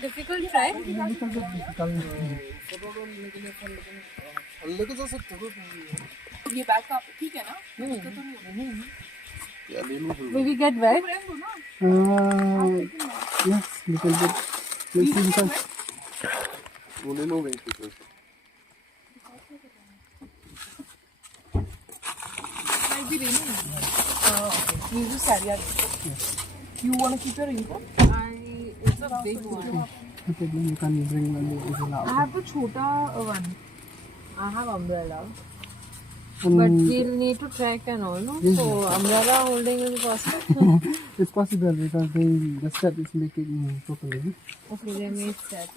difficult try? little bit difficult. लेके जा सकते हो ये बैग का ठीक है ना? दिक्कत तो नहीं होगी। या ले लो Will we get wet? yes little bit let's see because वो ले लो वहीं पे Might be raining. Okay. Use the saree. You want to keep your raincoat? It's a big one. okay then you can bring one I have the chota one. I have umbrella. Um, But we'll need to trek and all, no? So umbrella holding is possible. it's possible because the step is making properly. Okay, they made steps.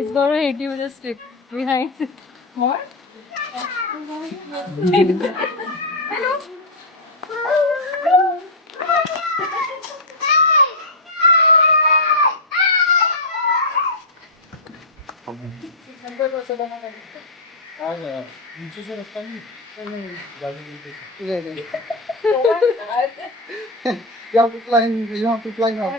It's gonna hit you with a stick behind. What? नीचे से रास्ता नहीं you have to climb up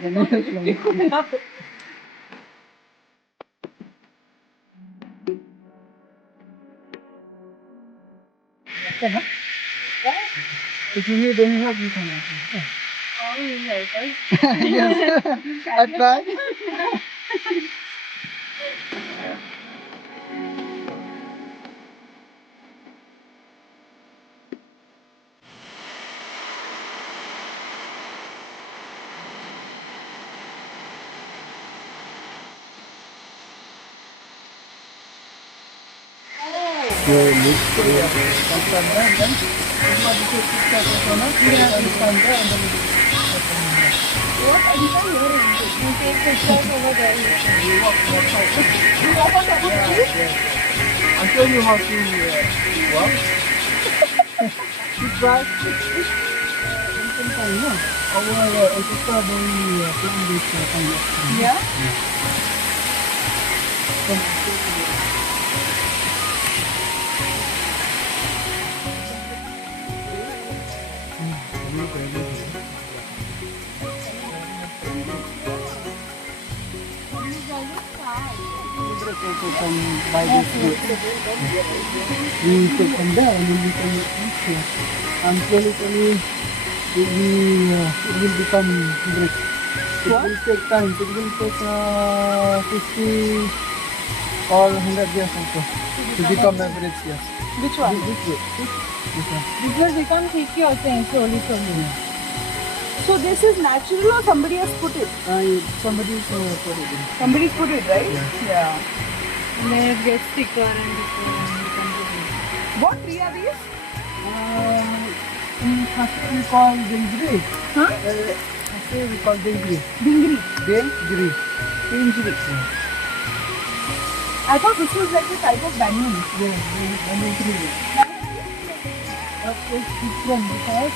if you need any help you can ask yes I tried I'll show you how to walk. You try. I just start doing playing this kind of thing. Yeah? By this route. We take from there and then we can reach here. And slowly it will become great. It will take time. It will take 50 or 100 years also to become average. Yes. Which one? This way. This one. This will become thicky or saying slowly. So this is natural or somebody has put it? Somebody's put it in. Somebody's put it, right? Yeah. And then it gets thicker and thicker and becomes a bit. What tree are these? In Khasi we call dingri. Huh? Khasi we call dingri. Dingri. Dingri. Dingri. I thought this was like a type of banyan. Yeah, banyan tree. That's different because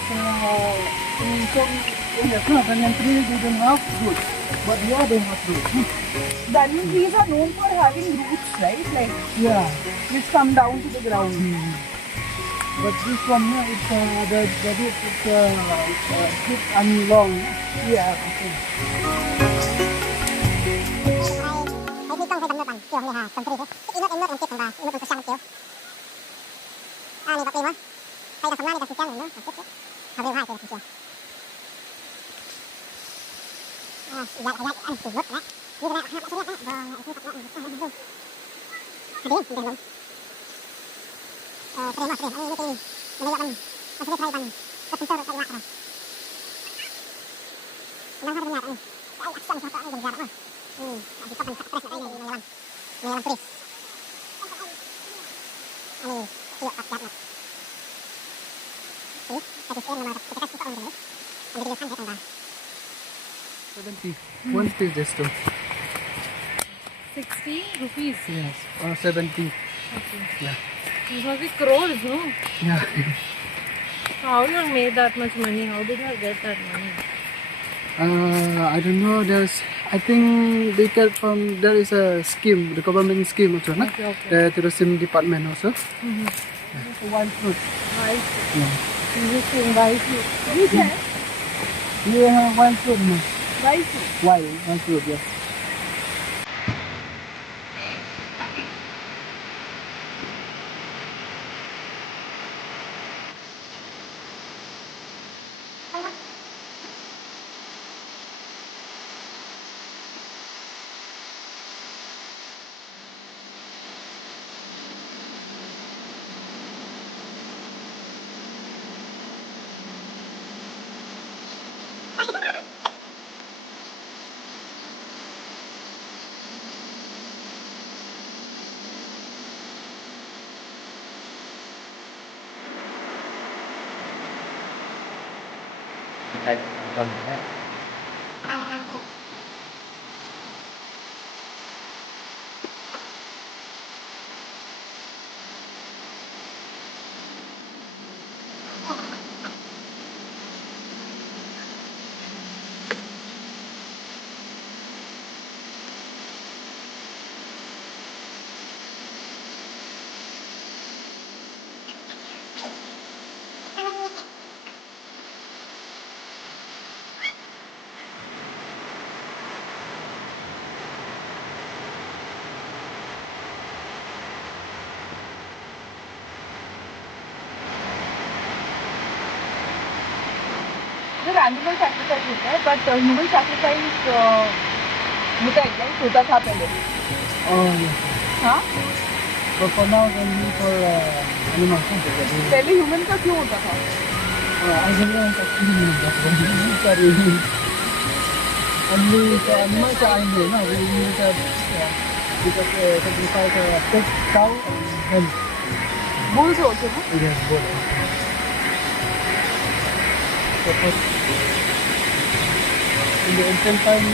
in the banyan tree they don't have fruit, but here they have fruit. Banyan trees are known for having roots, right? Like Yeah. which come down to the ground. But this one here, it's the root is thick and long. Yeah. One piece just 60 rupees. yes, or 70. Okay. Yeah. These must be crores, no? Yeah. How you made that much money? How did you get that money? I don't know. I think they get from, there is a scheme, the government scheme also, no? Okay, okay. The tourism department also. Wild fruit. Why? Yeah. Interesting. Why? You can. Yeah, wild fruit, no? Why? Wild fruit, yes. The animal sacrifice होता है, but human sacrifice होता है क्या? होता था पहले. Oh, yes. हाँ? But for now, then we for animal sacrifice. पहले human का क्यों होता था? I don't know actually that one. Sorry. Only the animals are in there, no? We use because sacrifice pig, cow, and hen. Bulls also, no? Yes, both. So in the ancient time,